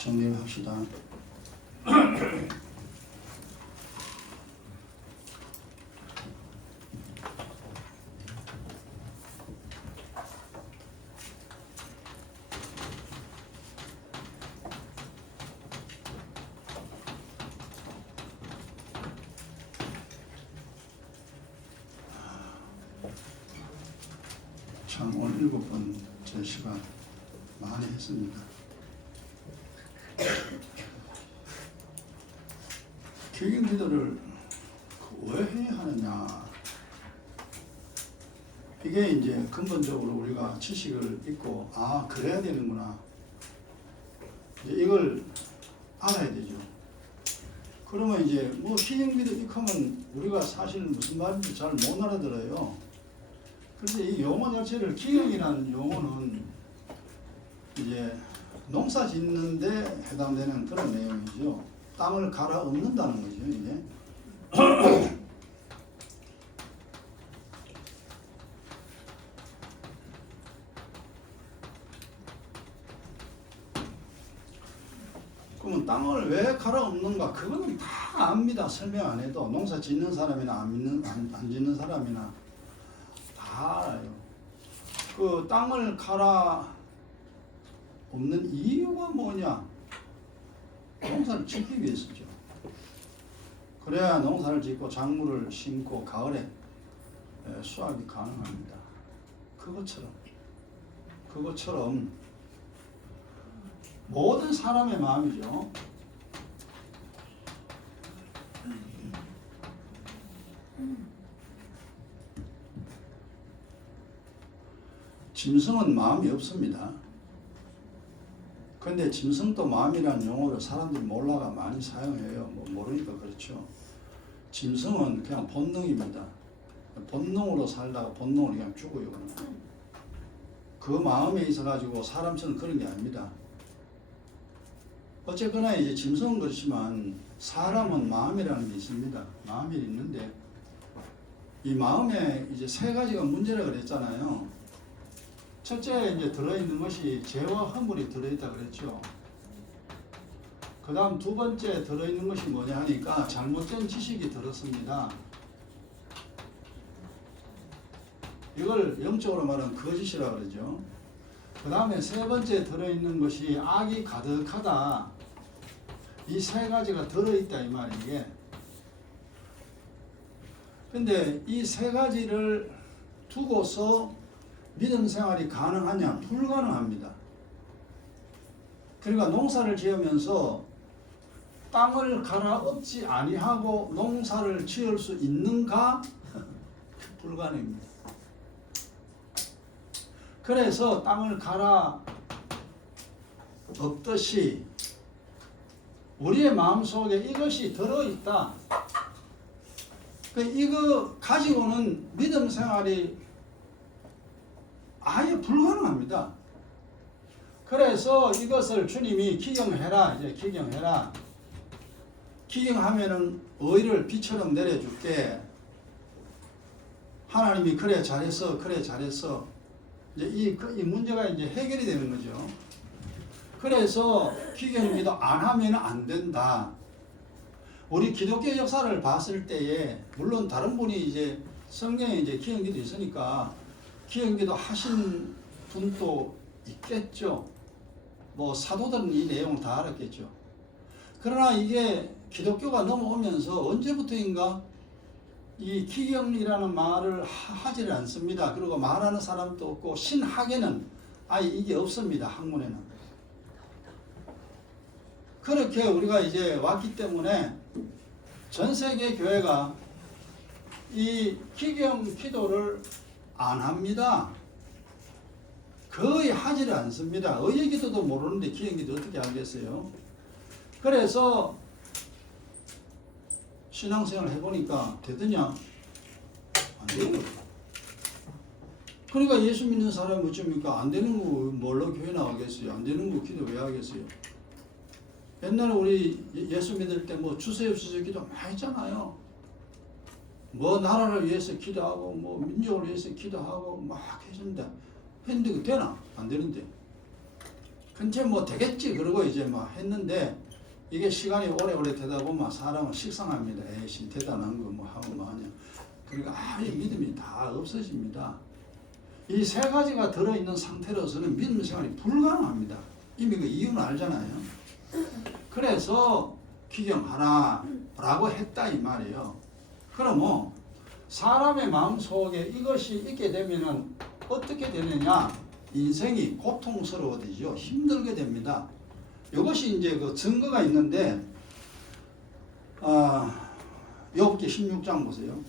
정리를 합시다. 참 오늘 7번째 시간 많이 했습니다. 기경기도를 왜 해야 하느냐, 이게 이제 근본적으로 우리가 지식을 읽고 그래야 되는구나, 이제 이걸 알아야 되죠. 그러면 이제 뭐 기경기도 익하면 우리가 사실 무슨 말인지 잘 못 알아들어요. 그런데 이 용어 자체를, 기경이라는 용어는 이제 농사 짓는데 해당되는 그런 내용이죠. 땅을 갈아엎는다는 거죠, 이제. 그러면 땅을 왜 갈아엎는가? 그거는 다 압니다. 설명 안 해도. 농사 짓는 사람이나 안 짓는 사람이나 다 알아요. 그 땅을 갈아엎는 이유가 뭐냐? 농사를 짓기 위해서죠. 그래야 농사를 짓고 작물을 심고 가을에 수확이 가능합니다. 그것처럼 모든 사람의 마음이죠. 짐승은 마음이 없습니다. 근데 짐승도 마음이라는 용어를 사람들이 몰라가 많이 사용해요. 뭐 모르니까 그렇죠. 짐승은 그냥 본능입니다. 본능으로 살다가 본능으로 그냥 죽어요. 그 마음에 있어가지고 사람처럼 그런 게 아닙니다. 어쨌거나 이제 짐승은 그렇지만 사람은 마음이라는 게 있습니다. 마음이 있는데 이 마음에 이제 세 가지가 문제라 그랬잖아요. 첫째 이제 들어있는 것이 죄와 허물이 들어있다 그랬죠. 그 다음 두 번째 들어있는 것이 뭐냐 하니까 잘못된 지식이 들었습니다. 이걸 영적으로 말하면 거짓이라 그러죠. 그 다음에 세 번째 들어있는 것이 악이 가득하다. 이 세 가지가 들어있다 이 말이에요. 이게. 근데 이 세 가지를 두고서 믿음 생활이 가능하냐? 불가능합니다. 그러니까 농사를 지으면서 땅을 갈아엎지 아니하고 농사를 지을 수 있는가? 불가능합니다. 그래서 땅을 갈아엎듯이 우리의 마음속에 이것이 들어있다. 이거 가지고는 믿음 생활이 아예 불가능합니다. 그래서 이것을 주님이 기경해라. 이제 기경해라. 기경하면은 의를 비처럼 내려줄게. 하나님이 그래 잘했어, 그래 잘했어. 이제 이 문제가 이제 해결이 되는 거죠. 그래서 기경기도 안 하면 안 된다. 우리 기독교 역사를 봤을 때에 물론 다른 분이 이제 성경에 이제 기경기도 있으니까 기경기도 하신 분도 있겠죠. 뭐 사도들은 이 내용을 다 알았겠죠. 그러나 이게 기독교가 넘어오면서 언제부터인가 이 기경이라는 말을 하지를 않습니다. 그리고 말하는 사람도 없고 신학에는 아예 이게 없습니다. 학문에는. 그렇게 우리가 이제 왔기 때문에 전 세계 교회가 이 기경 기도를 안 합니다. 거의 하지를 않습니다. 의의 기도도 모르는데 기경 기도 어떻게 하겠어요? 그래서 신앙생활을 해보니까 되더냐? 안 되는 거죠. 그러니까 예수 믿는 사람이 어쩌니까 안 되는 거 뭘로 교회 나가겠어요? 안 되는 거 기도 왜 하겠어요? 옛날에 우리 예수 믿을 때 뭐 주세요 기도 많이 했잖아요. 뭐 나라를 위해서 기도하고 뭐 민족을 위해서 기도하고 막 했는데 그 되나? 안 되는데. 현재 뭐 되겠지 그러고 이제 막 했는데 이게 시간이 오래오래 되다 보면 사람은 식상합니다. 에이씨 대단한 거 뭐 하고 뭐 하냐. 그러니까 아예 믿음이 다 없어집니다. 이 세 가지가 들어있는 상태로서는 믿음 생활이 불가능합니다. 이미 그 이유는 알잖아요. 그래서 기경하라 라고 했다 이 말이에요. 그러면 사람의 마음속에 이것이 있게 되면은 어떻게 되느냐? 인생이 고통스러워지죠. 힘들게 됩니다. 이것이 이제 그 증거가 있는데, 욥기 16장 보세요.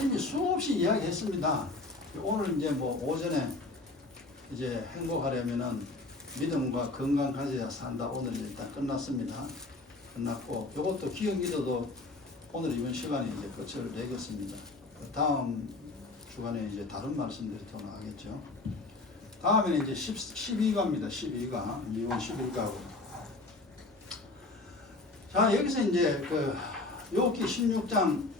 이미 수없이 이야기했습니다. 오늘 이제 뭐 오전에 이제 행복하려면은 믿음과 건강 가져야 산다. 오늘 일단 끝났습니다. 끝났고, 이것도 기억기도도 오늘 이번 시간에 이제 끝을 내겠습니다. 다음 주간에 이제 다른 말씀들이 더 나가겠죠. 다음에는 이제 12가입니다. 12가. 2월 11가고. 자, 여기서 이제 그 욥기 16장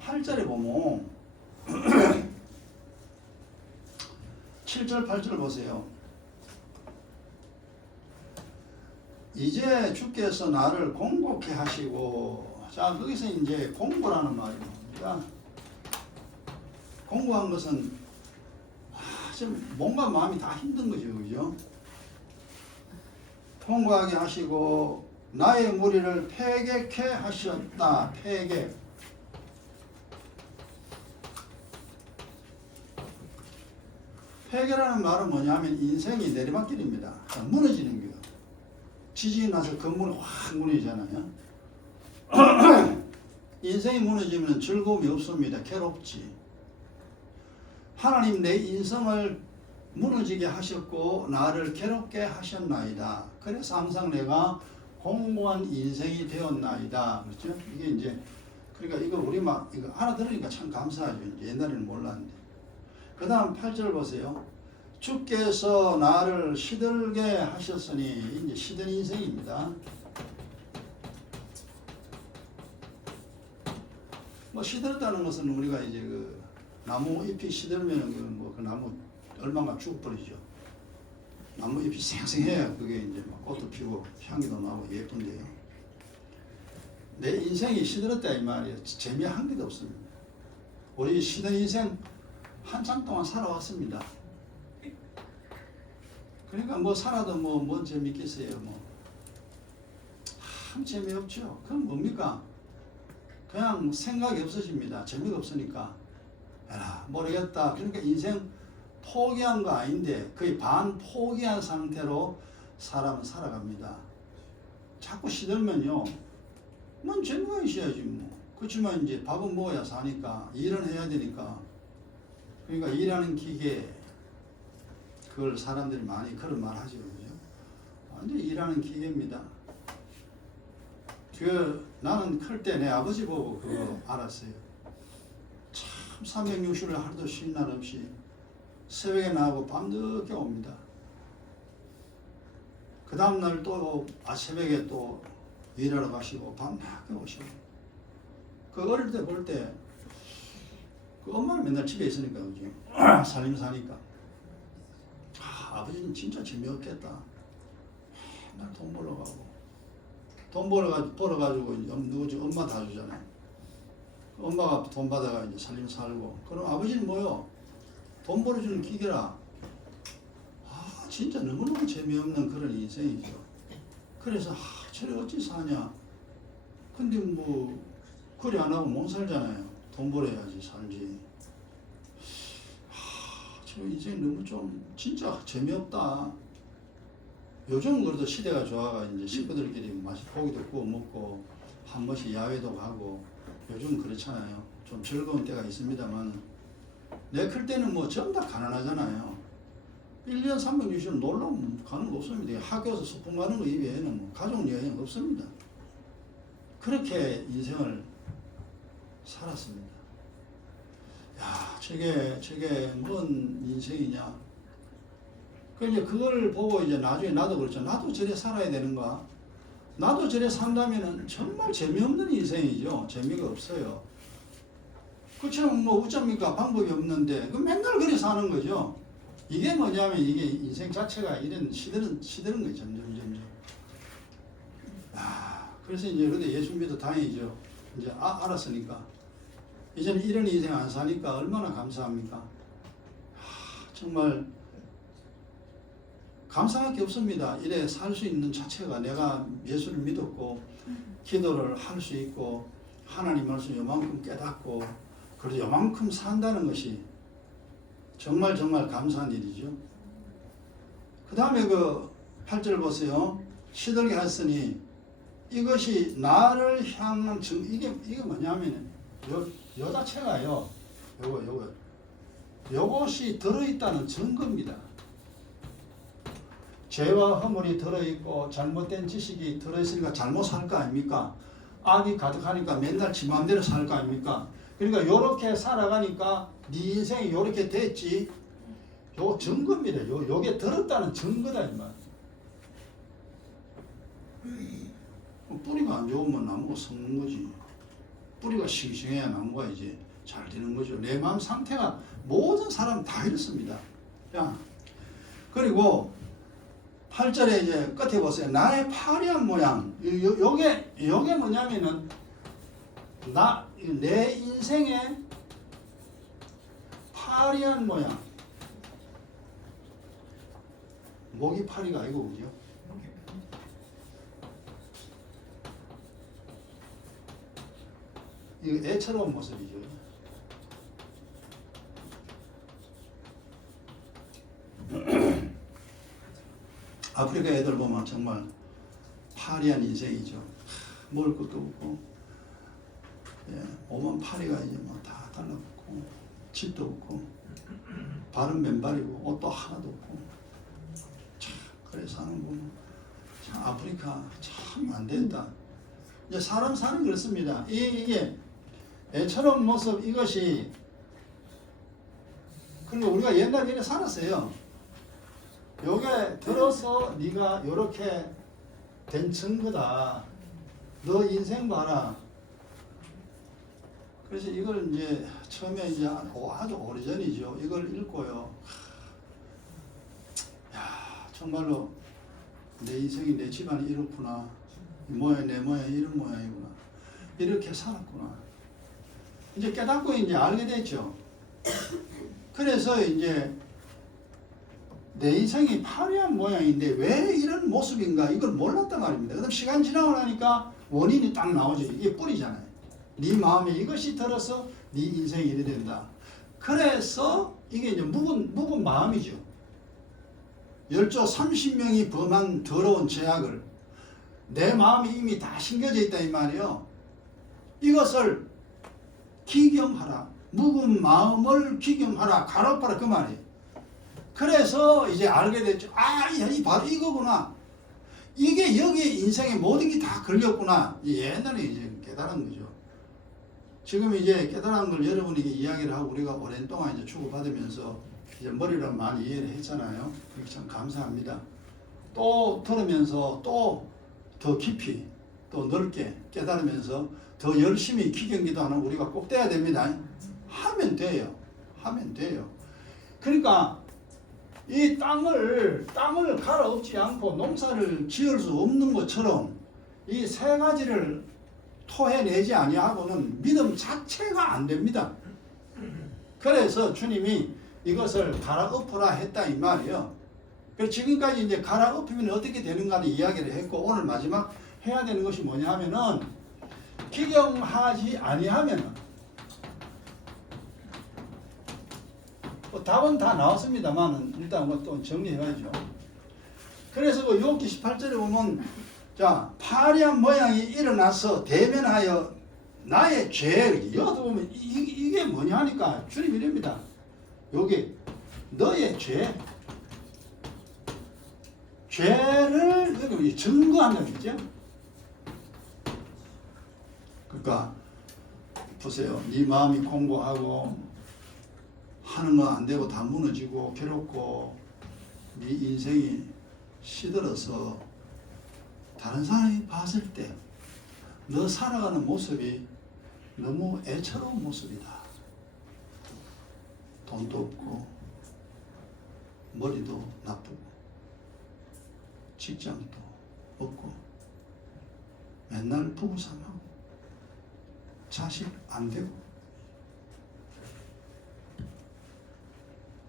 8절에 보면 7절 8절 보세요. 이제 주께서 나를 공고케 하시고, 자 거기서 이제 공고라는 말입니다. 공고한 것은 좀 뭔가 마음이 다 힘든 거죠, 그죠? 통고하게 하시고 나의 무리를 패객케 하셨다. 패객. 패괴라는 말은 뭐냐면 인생이 내리막길입니다. 무너지는 거예요. 지진이 나서 건물이 확 무너지잖아요. 인생이 무너지면 즐거움이 없습니다. 괴롭지. 하나님 내 인생을 무너지게 하셨고 나를 괴롭게 하셨나이다. 그래서 항상 내가 공고한 인생이 되었나이다. 그렇죠? 이게 이제 그러니까 이거 우리 막 이거 알아들으니까 참 감사하죠. 이제 옛날에는 몰랐는데. 그 다음 8절 보세요. 주께서 나를 시들게 하셨으니, 이제 시든 인생입니다. 뭐 시들었다는 것은 우리가 이제 그 나무 잎이 시들면은 그 나무 얼마나 죽어버리죠. 나무 잎이 생생해야 그게 이제 막 꽃도 피고 향기도 나고 예쁜데요. 내 인생이 시들었다 이 말이에요. 재미 한 개도 없습니다. 우리 시든 인생 한참 동안 살아왔습니다. 그러니까 뭐 살아도 뭔 재밌겠어요. 참 재미없죠. 그럼 뭡니까? 그냥 생각이 없어집니다. 재미가 없으니까. 모르겠다. 그러니까 인생 포기한 거 아닌데 거의 반 포기한 상태로 사람은 살아갑니다. 자꾸 시들면요. 뭔 재미가 있어야지 뭐. 그렇지만 이제 밥은 먹어야 사니까 일은 해야 되니까. 그러니까 일하는 기계, 그걸 사람들이 많이 그런 말 하죠. 그죠? 완전 일하는 기계입니다. 나는 클 때 내 아버지 보고 그거 알았어요. 참 360일 하루도 쉴 날 없이 새벽에 나가고 밤늦게 옵니다. 그 다음날 또 새벽에 또 일하러 가시고 밤늦게 오시고. 그 어릴 때 볼 때 그 엄마는 맨날 집에 있으니까 그지 살림 사니까 아버지는 진짜 재미없겠다. 맨날 돈 벌러 가고 돈 벌어가지고 누구지 엄마 다 주잖아요. 엄마가 돈 받아가 이제 살림 살고. 그럼 아버지는 뭐요? 돈 벌어주는 기계라. 진짜 너무너무 재미없는 그런 인생이죠. 그래서 저래 어찌 사냐. 근데 뭐 그리 안 하고 못 살잖아요. 돈 벌어야지 살지. 저 인생 너무 좀 진짜 재미없다. 요즘은 그래도 시대가 좋아가 이제 식구들끼리 맛이 고기도 구워 먹고 한 번씩 야외도 가고 요즘은 그렇잖아요. 좀 즐거운 때가 있습니다만 내 클 때는 뭐 전부 다 가난하잖아요. 1년 360일 놀러 가는 거 없습니다. 학교에서 소풍 가는 거 이외에는 뭐 가족 여행 없습니다. 그렇게 인생을 살았습니다. 야, 저게 뭔 인생이냐. 이제 그걸 보고 이제 나중에 나도 그렇죠. 나도 저래 살아야 되는가? 나도 저래 산다면은 정말 재미없는 인생이죠. 재미가 없어요. 그처럼 뭐 어쩝니까? 방법이 없는데 그 맨날 그리 사는 거죠. 이게 뭐냐면 이게 인생 자체가 이런 시드는 거죠. 점점. 그래서 이제 그래도 예수 믿어 다행이죠. 이제 알았으니까 이제는 이런 인생 안 사니까 얼마나 감사합니까? 정말 감사할 게 없습니다. 이래 살 수 있는 자체가 내가 예수를 믿었고 기도를 할 수 있고 하나님 말씀 요만큼 깨닫고 그리고 요만큼 산다는 것이 정말 감사한 일이죠. 그 다음에 그 8절 보세요. 시들게 하였으니 이것이 나를 향한 이게 뭐냐면 요 자체가요. 요것이 들어있다는 증거입니다. 죄와 허물이 들어있고 잘못된 지식이 들어있으니까 잘못 살 거 아닙니까? 악이 가득하니까 맨날 지 마음대로 살 거 아닙니까? 그러니까 요렇게 살아가니까 네 인생이 요렇게 됐지. 요 증거입니다. 요게 들었다는 증거다 이 말. 뿌리가 안 좋으면 나무가 썩는 거지. 뿌리가 싱싱해야 나무가 이제 잘 되는 거죠. 내 마음 상태가 모든 사람 다 이렇습니다. 자, 그리고 8절에 이제 끝에 보세요. 나의 파리한 모양. 요게 뭐냐면은 내 인생의 파리한 모양. 목이 파리가 아니고 그죠? 이거 애처로운 모습이죠. 아프리카 애들 보면 정말 파리한 인생이죠. 먹을 것도 없고, 오만 파리가 이제 뭐 다 달라붙고, 집도 없고, 발은 맨발이고, 옷도 하나도 없고, 참, 그래 사는 보면, 참, 아프리카 참 안 된다. 이제 사람 사는 그렇습니다. 이게 애처럼 모습 이것이, 그리고 우리가 옛날에 이렇게 살았어요. 요게 들어서 네가 요렇게 된 증거다. 너 인생 봐라. 그래서 이걸 이제 처음에 이제 아주 오래전이죠. 이걸 읽고요. 야, 정말로 내 인생이 내 집안이 이렇구나. 내 모양이 이런 모양이구나. 이렇게 살았구나. 이제 깨닫고 이제 알게 됐죠. 그래서 이제 내 인생이 파리한 모양인데 왜 이런 모습인가 이걸 몰랐단 말입니다. 그다음 시간 지나고 나니까 원인이 딱 나오죠. 이게 뿌리잖아요. 네 마음에 이것이 들어서 네 인생이 이래 된다. 그래서 이게 이제 묵은 마음이죠. 열조 30명이 범한 더러운 죄악을 내 마음이 이미 다 심겨져 있다 이 말이에요. 이것을 기경하라. 묵은 마음을 기경하라. 가로파라 그 말이에요. 그래서 이제 알게 됐죠. 바로 이거구나. 이게 여기 인생의 모든 게 다 걸렸구나. 옛날에 이제 깨달은 거죠. 지금 이제 깨달은 걸 여러분에게 이야기를 하고 우리가 오랜 동안 이제 주고받으면서 이제 머리로 많이 이해를 했잖아요. 참 감사합니다. 또 들으면서 또 더 깊이 또 넓게 깨달으면서 더 열심히 기경기도하는 우리가 꼭 돼야 됩니다. 하면 돼요. 그러니까 이 땅을 갈아엎지 않고 농사를 지을 수 없는 것처럼 이 세 가지를 토해내지 아니하고는 믿음 자체가 안 됩니다. 그래서 주님이 이것을 갈아엎으라 했다 이 말이에요. 그래서 지금까지 이제 갈아엎으면 어떻게 되는가를 이야기를 했고 오늘 마지막 해야 되는 것이 뭐냐 하면은 기경하지 아니하면은 답은 다 나왔습니다만 일단 또 정리해야죠. 그래서 그 욥기 18절에 보면 자 파리한 모양이 일어나서 대면하여 나의 죄 여기도 보면 이게 뭐냐 하니까 주님 이럽니다. 여기 너의 죄를 여기 증거한다는 거죠. 그러니까 보세요. 네 마음이 공고하고 하는 거 안 되고 다 무너지고 괴롭고 네 인생이 시들어서 다른 사람이 봤을 때 너 살아가는 모습이 너무 애처로운 모습이다. 돈도 없고 머리도 나쁘고 직장도 없고 맨날 부부싸움하고 자식 안 되고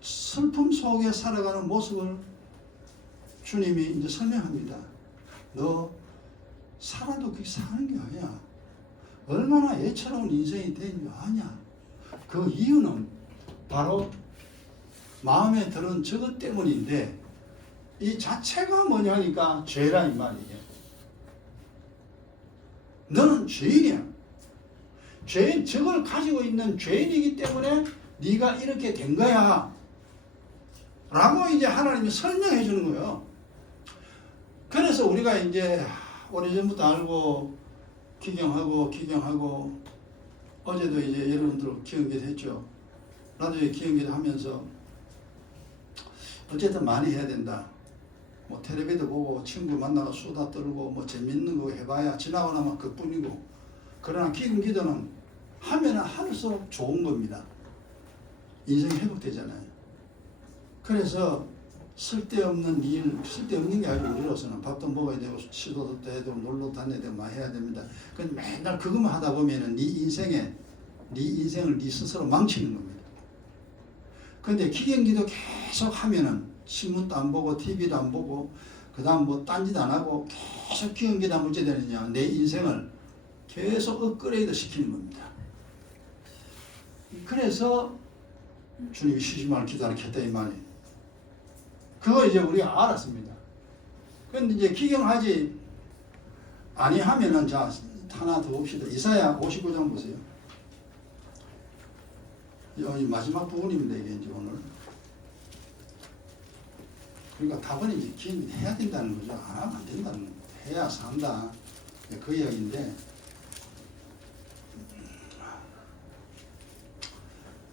슬픔 속에 살아가는 모습을 주님이 이제 설명합니다. 너 살아도 그게 사는 게 아니야. 얼마나 애처로운 인생이 되는 거 아냐. 그 이유는 바로 마음에 드는 저것 때문인데 이 자체가 뭐냐니까 죄라 이 말이에요. 너는 죄인이야. 죄인, 저걸 가지고 있는 죄인이기 때문에 네가 이렇게 된 거야 라고 이제 하나님이 설명해 주는 거예요. 그래서 우리가 이제 오래전부터 알고 기경하고 어제도 이제 여러분들 기경기도 했죠. 나도 이제 기경기도 하면서 어쨌든 많이 해야 된다. 뭐 텔레비도 보고 친구 만나고 수다 떨고 뭐 재밌는 거 해봐야 지나고 나면 그뿐이고, 그러나 기경기도는 하면 할수록 좋은 겁니다. 인생이 회복되잖아요. 그래서 쓸데없는 일, 쓸데없는 게 아니고 우리로서는 밥도 먹어야 되고 시도도 해야 되고 놀러 다녀야 되고 막 해야 됩니다. 근데 맨날 그것만 하다 보면은 네 인생을 네 스스로 망치는 겁니다. 근데 기경기도 계속 하면은 신문도 안 보고 TV도 안 보고 그 다음 뭐 딴짓 안 하고 계속 기경기도 하면 어찌 되느냐, 내 인생을 계속 업그레이드 시키는 겁니다. 그래서 주님이 쉬지만을 기다렸다 이 말이에요. 그거 이제 우리가 알았습니다. 그런데 이제 기경하지 아니하면은, 자 하나 더 봅시다. 이사야 59장 보세요. 여기 마지막 부분입니다. 이게 이제 오늘. 그러니까 답은 이제 기경해야 된다는 거죠. 안 하면 안 된다는 거죠. 해야 산다. 그 이야기인데,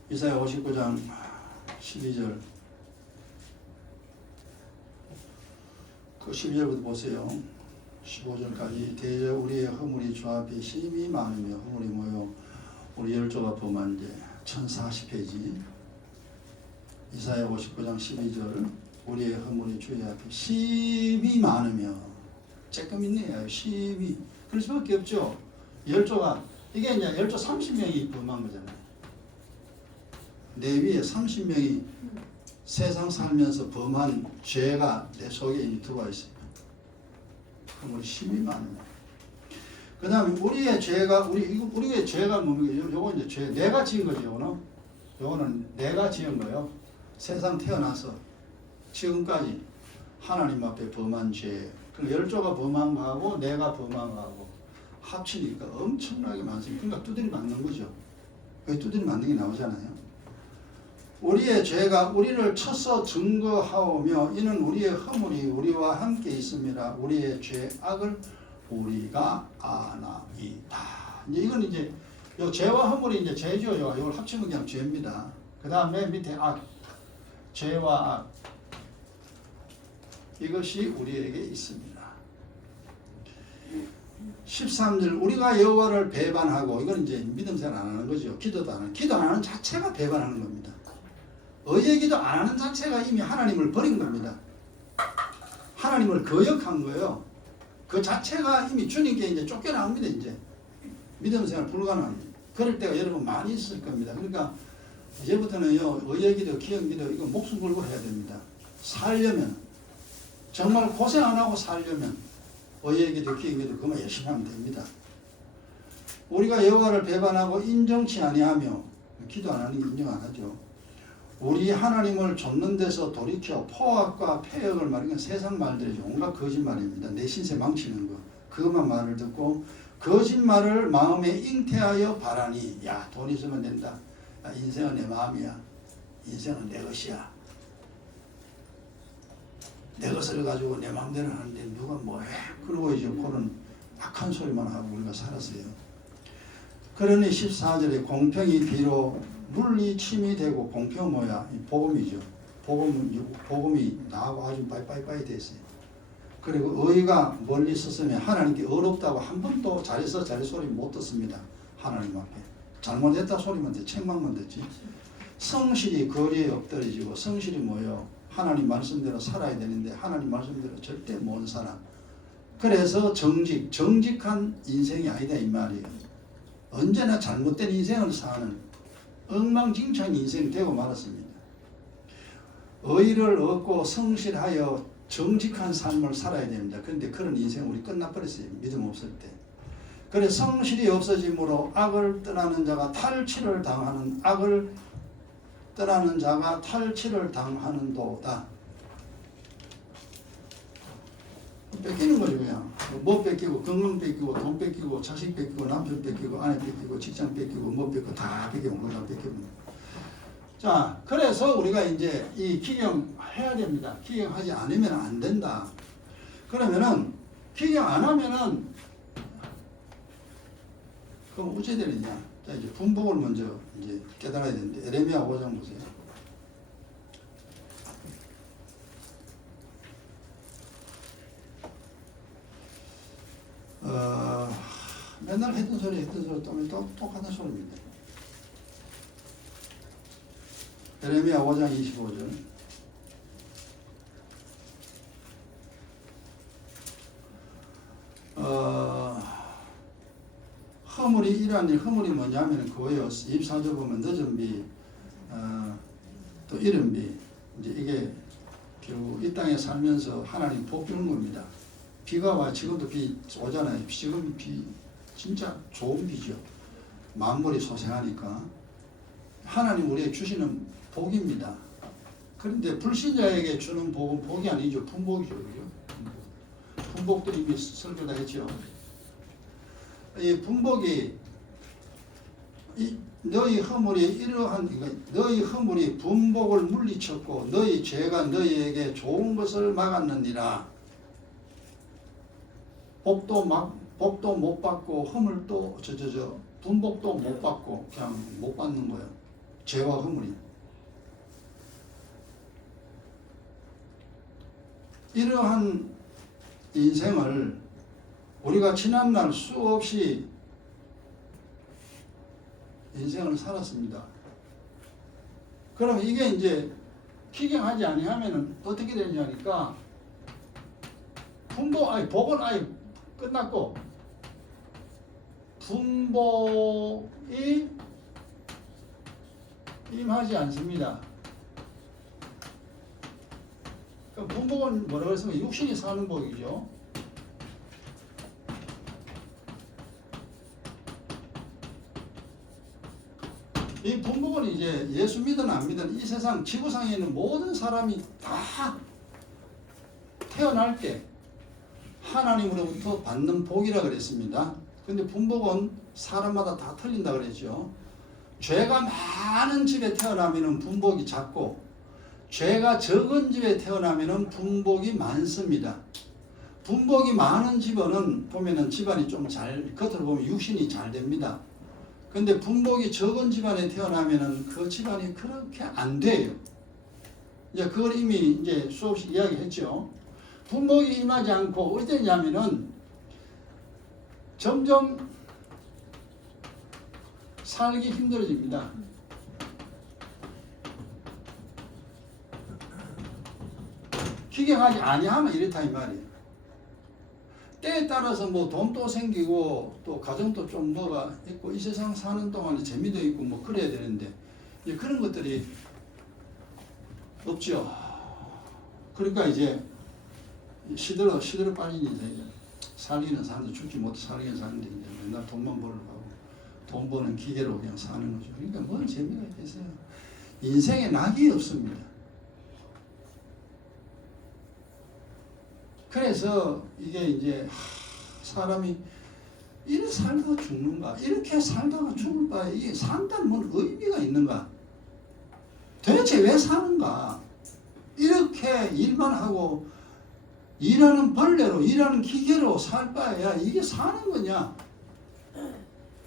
이사야 59장 12절. 그 12절부터 보세요. 15절까지. 대저 우리의 허물이 주 앞에 심히 많으며 허물이 모여 우리 열조가 범한 제 1040페이지. 이사야 59장 12절. 우리의 허물이 주의 앞에 심히 많으며, 조금 있네요. 심히. 그럴 수밖에 없죠. 열조가, 이게 이제 열조 30명이 범한 거잖아요. 내 위에 30명이 세상 살면서 범한 죄가 내 속에 이미 들어와 있습니다. 그럼 심히 많습니다. 그 다음에 우리의 죄가, 우리의 죄가 뭡니까? 요거 이제 죄, 내가 지은 거죠. 요거는 내가 지은 거예요. 세상 태어나서 지금까지 하나님 앞에 범한 죄, 그 열조가 범한 거하고 내가 범한 거하고 합치니까 엄청나게 많습니다. 그러니까 두드리 맞는 거죠. 그 두드리 맞는 게 나오잖아요. 우리의 죄가 우리를 쳐서 증거하오며 이는 우리의 허물이 우리와 함께 있습니다. 우리의 죄악을 우리가 아나이다. 이건 이제 요 죄와 허물이 이제 죄죠. 이걸 합치면 그냥 죄입니다. 그 다음에 밑에 악, 죄와 악, 이것이 우리에게 있습니다. 13절. 우리가 여호와를 배반하고, 이건 이제 믿음 생활 안 하는 거죠. 기도 안 하는 자체가 배반하는 겁니다. 의얘기도 안 하는 자체가 이미 하나님을 버린 겁니다. 하나님을 거역한 거예요. 그 자체가 이미 주님께 이제 쫓겨나옵니다. 이제 믿음 생활 불가능합니다. 그럴 때가 여러분 많이 있을 겁니다. 그러니까 이제부터는요, 의얘기도 기억기도 이거 목숨 걸고 해야 됩니다. 살려면, 정말 고생 안 하고 살려면 의얘기도 기억기도 그만 열심히 하면 됩니다. 우리가 여호와를 배반하고 인정치 아니하며, 기도 안 하는 게 인정 안 하죠. 우리 하나님을 좇는 데서 돌이켜 포악과 폐역을 말하는 세상 말들이죠. 온갖 거짓말입니다. 내 신세 망치는 거. 그것만 말을 듣고 거짓말을 마음에 잉태하여 바라니, 야, 돈 있으면 된다. 야, 인생은 내 마음이야. 인생은 내 것이야. 내 것을 가지고 내 마음대로 하는데 누가 뭐해. 그러고 이제 그런 악한 소리만 하고 우리가 살았어요. 그러니 14절에 공평이 비록 물리침이 되고, 공평은 뭐야? 복음이죠. 복음이 나하고 아주 빠이빠이 됐어요. 그리고 의가 멀리 있었으면 하나님께 어렵다고 한 번도 잘했어 소리 못 듣습니다. 하나님 앞에 잘못했다 소리만 듣지, 책망만 듣지. 성실이 거리에 엎드려지고 성실이 뭐예요? 하나님 말씀대로 살아야 되는데 하나님 말씀대로 절대 못 살아. 그래서 정직한 인생이 아니다 이 말이에요. 언제나 잘못된 인생을 사는 엉망진창 인생이 되고 말았습니다. 의를 얻고 성실하여 정직한 삶을 살아야 됩니다. 그런데 그런 인생 우리 끝나버렸어요. 믿음 없을 때. 그래서 성실이 없어짐으로 악을 떠나는 자가 탈취를 당하는 도다. 뺏기는 거죠 그냥. 뭐 뺏기고 건강 뺏기고 돈 뺏기고 자식 뺏기고 남편 뺏기고 아내 뺏기고 직장 뺏기고 뭐 뺏기고 다 뺏기고 뭐 다 뺏기고. 자, 그래서 우리가 이제 이 기경해야 됩니다. 기경하지 않으면 안 된다. 그러면은 기경 안 하면은 그럼 어찌 되느냐? 자, 이제 분복을 먼저 이제 깨달아야 되는데 에레미야 5장 보세요. 맨날 했던 소리 또 똑같은 소리입니다. 에레미야 5장 25절. 허물이 일하는 일, 허물이 뭐냐면 그거예요. 24절 보면 늦은 비, 또 이른 비. 이제 이게 결국 이 땅에 살면서 하나님 복 주는 겁니다. 비가 와, 지금도 비 오잖아요. 지금 비 진짜 좋은 비죠. 만물이 소생하니까. 하나님 우리에게 주시는 복입니다. 그런데 불신자에게 주는 복은 복이 아니죠. 분복이죠. 그죠? 분복도 이미 설교 다 했죠. 이 분복이 너희 허물이 분복을 물리쳤고 너희 죄가 너희에게 좋은 것을 막았느니라. 복도 못 받고 허물도 분복도 못 받고 그냥 못 받는 거예요. 죄와 허물이. 이러한 인생을 우리가 지난날 수없이 인생을 살았습니다. 그럼 이게 이제 기경하지 아니하면은 어떻게 되냐니까 복은 아예 끝났고 분복이 임하지 않습니다. 분복은 뭐라고 했으면 육신이 사는 복이죠. 이 분복은 이제 예수 믿든 안 믿든 이 세상 지구상에 있는 모든 사람이 다 태어날 때 하나님으로부터 받는 복이라 그랬습니다. 근데 분복은 사람마다 다 틀린다 그랬죠. 죄가 많은 집에 태어나면 분복이 작고 죄가 적은 집에 태어나면 분복이 많습니다. 분복이 많은 집안은 보면은 집안이 좀 겉으로 보면 육신이 잘 됩니다. 근데 분복이 적은 집안에 태어나면은 그 집안이 그렇게 안 돼요. 이제 그걸 이미 이제 수없이 이야기했죠. 분복이 임하지 않고 어떠냐면은 점점 살기 힘들어집니다. 기경하지 아니하면 이렇다 이 말이에요. 때에 따라서 뭐 돈도 생기고 또 가정도 좀 뭐가 있고 이 세상 사는 동안에 재미도 있고 뭐 그래야 되는데 이제 그런 것들이 없죠. 그러니까 이제 시들어 빠진 인생이죠. 살기는 사는데 죽지 못해 살기는 사는데 이제 맨날 돈만 벌러 가고 돈 버는 기계로 그냥 사는 거죠. 그러니까 뭔 재미가 있겠어요. 인생에 낙이 없습니다. 그래서 이게 이제 사람이 이렇게 살다가 죽는가? 이렇게 살다가 죽을 바에 이게 산다는 뭔 의미가 있는가? 도대체 왜 사는가? 이렇게 일만 하고 일하는 벌레로 일하는 기계로 살 바에야 이게 사는 거냐?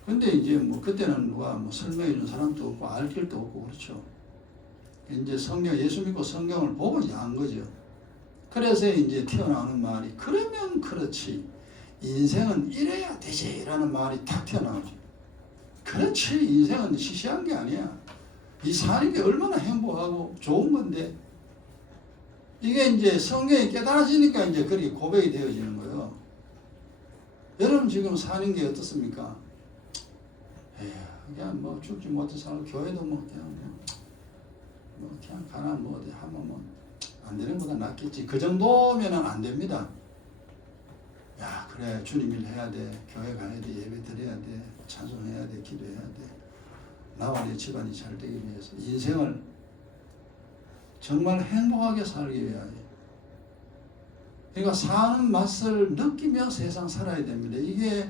근데 이제 뭐 그때는 누가 뭐 설명해 준 사람도 없고 알 길도 없고 그렇죠. 이제 예수 믿고 성경을 보고 이제 안 거죠. 그래서 이제 튀어나오는 말이 그러면 그렇지 인생은 이래야 되지 라는 말이 탁 튀어나오죠. 그렇지 인생은 시시한 게 아니야. 이 사는 게 얼마나 행복하고 좋은 건데, 이게 이제 성경이 깨달아지니까 이제 그렇게 고백이 되어지는 거예요. 여러분 지금 사는 게 어떻습니까? 에휴, 그냥 뭐 죽지 못해 살고 교회도 뭐 그냥 가나 뭐 어디 하면 뭐 안 되는 것보다 낫겠지. 그 정도면은 안 됩니다. 야, 그래, 주님 일 해야 돼, 교회 가야 돼, 예배 드려야 돼, 찬송해야 돼, 기도해야 돼. 나와 내 집안이 잘 되기 위해서 인생을 정말 행복하게 살기 위하여. 그러니까 사는 맛을 느끼며 세상 살아야 됩니다. 이게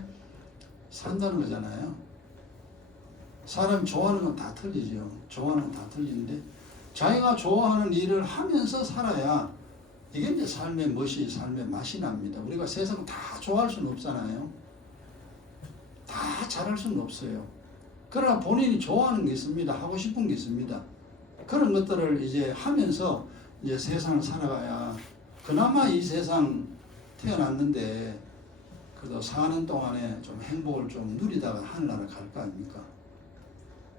산다는 거잖아요. 사람이 좋아하는 건 다 틀리죠. 좋아하는 건 다 틀리는데 자기가 좋아하는 일을 하면서 살아야 이게 이제 삶의 멋이, 삶의 맛이 납니다. 우리가 세상 다 좋아할 수는 없잖아요. 다 잘할 수는 없어요. 그러나 본인이 좋아하는 게 있습니다. 하고 싶은 게 있습니다. 그런 것들을 이제 하면서 이제 세상을 살아가야 그나마 이 세상 태어났는데 그래도 사는 동안에 좀 행복을 좀 누리다가 하늘나라 갈 거 아닙니까?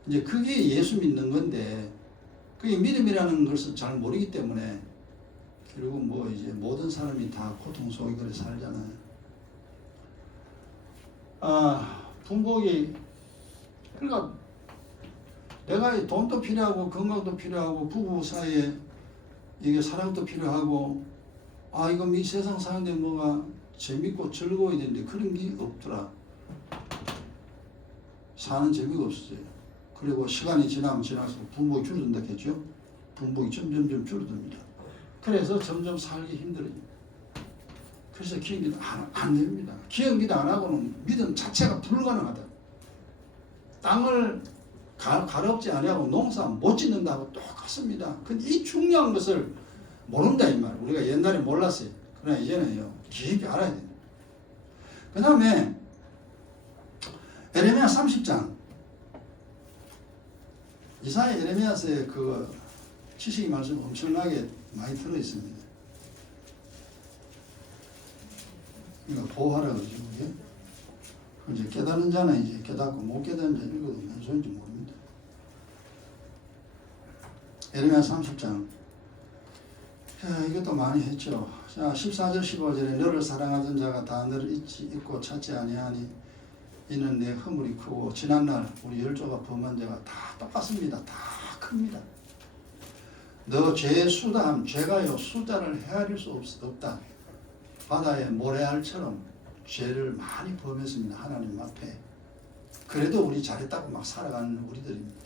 이제 그게 예수 믿는 건데 그게 믿음이라는 것을 잘 모르기 때문에 결국 뭐 이제 모든 사람이 다 고통 속에 그래 살잖아요. 분복이 그러니까 내가 돈도 필요하고 건강도 필요하고 부부 사이에 이게 사랑도 필요하고 이거 이 세상 사는데 뭐가 재밌고 즐거워야 되는데 그런 게 없더라. 사는 재미가 없어요. 그리고 시간이 지나면 지날수록 분복이 줄어든다 했죠. 분복이 점점 줄어듭니다. 그래서 점점 살기 힘들어요. 그래서 기억기도 안 됩니다. 기억기도 안 하고는 믿음 자체가 불가능하다. 땅을 가롭지 아니하고 농사 못 짓는다고 똑같습니다. 근데 이 중요한 것을 모른다 이 말. 우리가 옛날에 몰랐어요. 그러나 이제는요 깊이 알아야 돼요. 그 다음에 에레미야 30장 이사야 에레미야서의 그 지식의 말씀 엄청나게 많이 들어 있습니다. 이거 보호하라 그러죠. 이게 이제 깨달은 자는 이제 깨닫고 못 깨달은 자는 읽어도 무슨 소리인지 모릅니다. 에레미야 30장 이것도 많이 했죠. 자 14절 15절에 너를 사랑하던 자가 다 너를 잊고 찾지 아니하니 이는 내 허물이 크고 지난날 우리 열조가 범한 죄가 다 똑같습니다. 다 큽니다. 너 죄의 수다함 죄가요 숫자를 헤아릴 수 없다. 바다의 모래알처럼 죄를 많이 범했습니다. 하나님 앞에. 그래도 우리 잘했다고 막 살아가는 우리들입니다.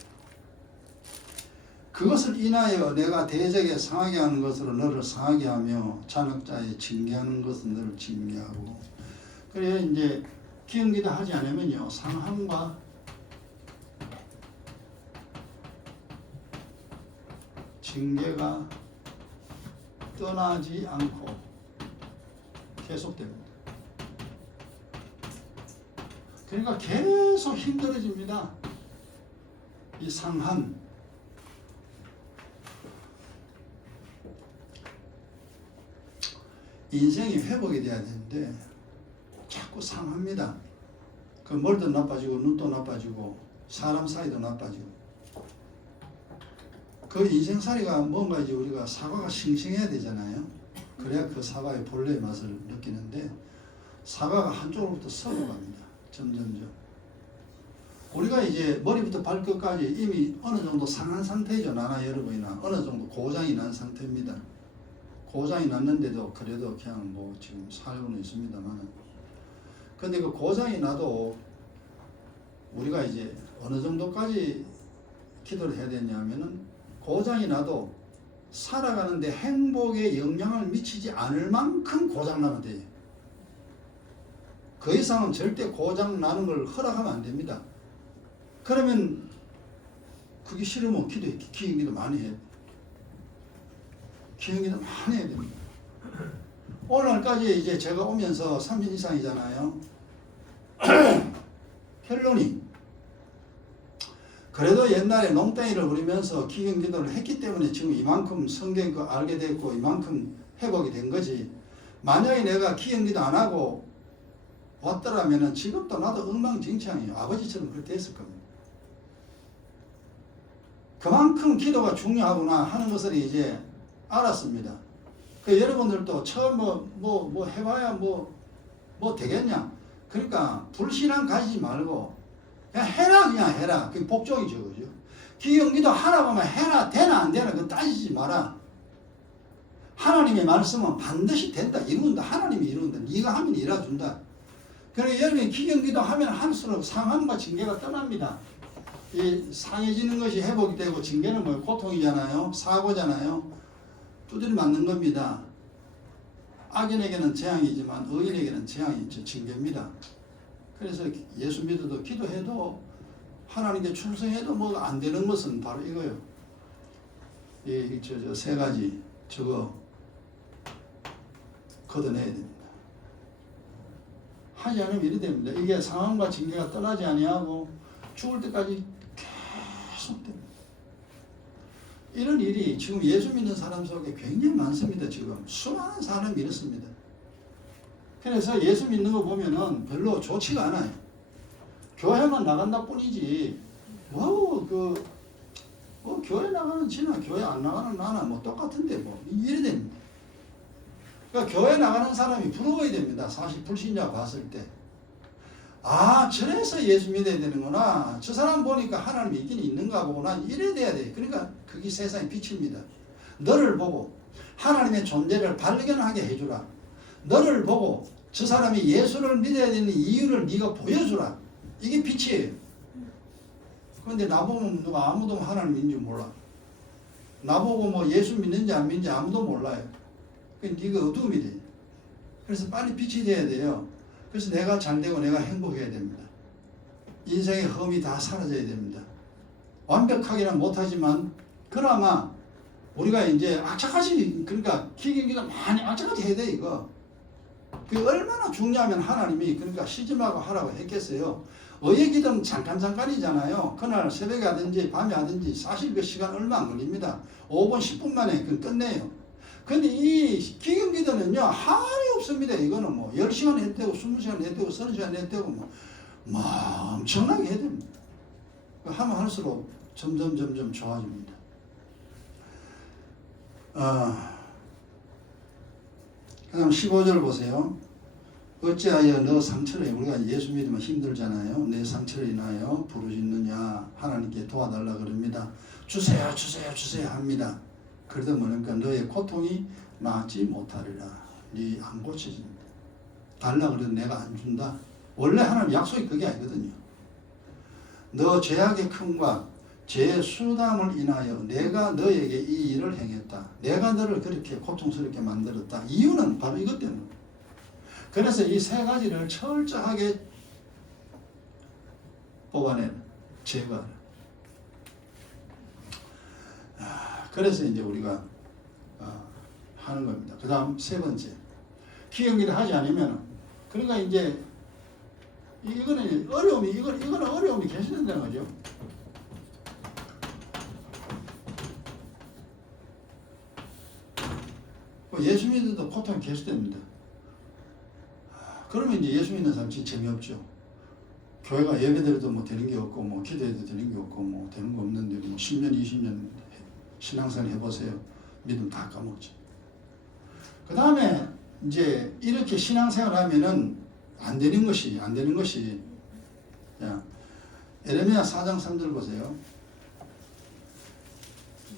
그것을 인하여 내가 대적에 상하게 하는 것으로 너를 상하게 하며 잔혹자에 징계하는 것은 너를 징계하고. 그래 이제 기억기도 하지 않으면요 상함과 징계가 떠나지 않고 계속됩니다. 그러니까 계속 힘들어집니다. 이 상한 인생이 회복이 돼야 되는데 자꾸 상합니다. 그 머리도 나빠지고 눈도 나빠지고 사람 사이도 나빠지고 그 인생살이가 뭔가 이제 우리가 사과가 싱싱해야 되잖아요. 그래야 그 사과의 본래의 맛을 느끼는데 사과가 한쪽으로부터 썩어갑니다. 점점점. 우리가 이제 머리부터 발끝까지 이미 어느 정도 상한 상태죠. 나나 여러분이나 어느 정도 고장이 난 상태입니다. 고장이 났는데도 그래도 그냥 뭐 지금 살고는 있습니다만 근데 그 고장이 나도 우리가 이제 어느 정도까지 기도를 해야 되냐면은 고장이 나도 살아가는데 행복에 영향을 미치지 않을 만큼 고장나면 돼요. 그 이상은 절대 고장나는 걸 허락하면 안 됩니다. 그러면 그게 싫으면 기도기도 많이 해야 돼. 기억기도 많이 해야 됩니다. 오늘까지 이제 제가 오면서 3년 이상이잖아요. 결론이 그래도 옛날에 농땡이를 부리면서 기경기도를 했기 때문에 지금 이만큼 성경 거 알게 됐고 이만큼 회복이 된 거지. 만약에 내가 기경기도 안 하고 왔더라면 지금도 나도 엉망진창이에요. 아버지처럼 그렇게 됐을 겁니다. 그만큼 기도가 중요하구나 하는 것을 이제 알았습니다. 그 여러분들도 처음 뭐 해봐야 뭐 되겠냐? 그러니까 불신앙 가지지 말고 그냥 해라, 그냥 해라. 그게 복종이죠, 그죠? 기경기도 하라고 하면 해라, 되나 안 되나 그거 따지지 마라. 하나님의 말씀은 반드시 된다, 이룬다. 하나님이 이룬다. 네가 하면 이뤄준다. 그러니까 여러분이 기경기도 하면 할수록 상함과 징계가 떠납니다. 이 상해지는 것이 회복이 되고 징계는 뭐 고통이잖아요. 사고잖아요. 두드려 맞는 겁니다. 악인에게는 재앙이지만 의인에게는 재앙이 징계입니다. 그래서 예수 믿어도 기도해도 하나님께 충성해도 뭐 안 되는 것은 바로 이거예요. 저 세 가지 저거 걷어내야 됩니다. 하지 않으면 이래 됩니다. 이게 상황과 징계가 떠나지 아니하고 죽을 때까지 계속 됩니다. 이런 일이 지금 예수 믿는 사람 속에 굉장히 많습니다. 지금 수많은 사람이 이렇습니다. 그래서 예수 믿는 거 보면은 별로 좋지가 않아요. 교회만 나간다 뿐이지 교회 나가는 지나 교회 안 나가는 나나 뭐 똑같은데 뭐 이래 됩니다. 그러니까 교회 나가는 사람이 부러워야 됩니다. 사실 불신자 봤을 때. 아, 저래서 예수 믿어야 되는구나. 저 사람 보니까 하나님이 있긴 있는가 보구나. 이래야 돼야 돼. 그러니까 그게 세상의 빛입니다. 너를 보고 하나님의 존재를 발견하게 해주라. 너를 보고 저 사람이 예수를 믿어야 되는 이유를 네가 보여주라. 이게 빛이에요. 그런데 나보고 누가 아무도 하나님 믿는 줄 몰라. 나보고 뭐 예수 믿는지 안 믿는지 아무도 몰라요. 그러니까 네가 어두움이 돼. 그래서 빨리 빛이 돼야 돼요. 그래서 내가 잘되고 내가 행복해야 됩니다. 인생의 험이 다 사라져야 됩니다. 완벽하게는 못하지만 그나마 우리가 이제 악착같이 그러니까 기경기도 많이 악착같이 해야 돼 이거. 그게 얼마나 중요하면 하나님이 그러니까 시집하고 하라고 했겠어요. 의의 기도는 잠깐이잖아요. 그날 새벽에 하든지 밤에 하든지 사실 그 시간 얼마 안 걸립니다. 5분 10분 만에 그 끝내요. 근데 이 기경기도는요 한이 없습니다. 이거는 뭐 10시간 해도 되고 20시간 해도 되고 30시간 해도 되고 뭐 엄청나게 해야 됩니다. 하면 할수록 점점 좋아집니다. 그 다음 15절 보세요. 어찌하여 너 상처를, 우리가 예수 믿으면 힘들잖아요. 내 상처를 인하여 부르짖느냐. 하나님께 도와달라 그럽니다. 주세요 합니다. 그러다 보니까 너의 고통이 낫지 못하리라. 네 안 고쳐집니다. 달라 그래도 내가 안 준다. 원래 하나님 약속이 그게 아니거든요. 너 죄악의 큰과 죄의 수담을 인하여 내가 너에게 이 일을 행했다. 내가 너를 그렇게 고통스럽게 만들었다. 이유는 바로 이것 때문에. 그래서 이 세 가지를 철저하게 뽑아내는, 제거하는. 그래서 이제 우리가 하는 겁니다. 그 다음 세 번째. 기경기를 하지 않으면, 그러니까 이제 이거는 어려움이 계시는다는 거죠. 예수 믿어도 고통이 계속됩니다. 그러면 이제 예수 믿는 사람 진짜 재미없죠. 교회가 예배드려도 뭐 되는 게 없고, 뭐 기도해도 되는 게 없고, 뭐 되는 거 없는데, 뭐 10년, 20년 신앙생활 해보세요. 믿음 다 까먹죠. 그 다음에 이제 이렇게 신앙생활 하면은 안 되는 것이, 야, 에레미야 4장 3절 보세요.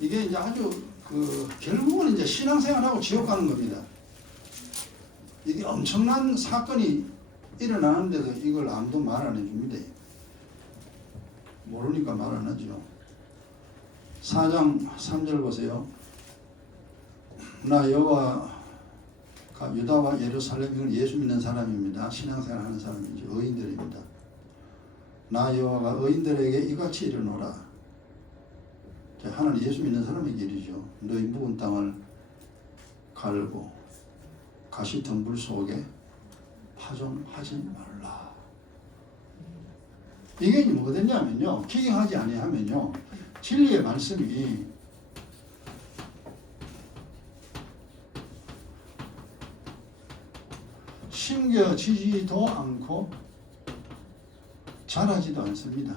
이게 이제 아주 결국은 이제 신앙생활하고 지옥 가는 겁니다. 이게 엄청난 사건이 일어나는데도 이걸 아무도 말 안 해줍니다. 모르니까 말 안 하죠. 4장 3절 보세요. 나 여호와가 유다와 예루살렘, 이건 예수 믿는 사람입니다. 신앙생활 하는 사람이죠. 의인들입니다. 나 여호와가 의인들에게 이같이 이르노라. 하나님 예수 믿는 사람에게 이르죠. 너희 묵은 땅을 갈고 가시던 물 속에 파종하지 말라. 이게 뭐가 되냐면요, 기경하지 아니하면요, 진리의 말씀이 심겨지지도 않고 자라지도 않습니다.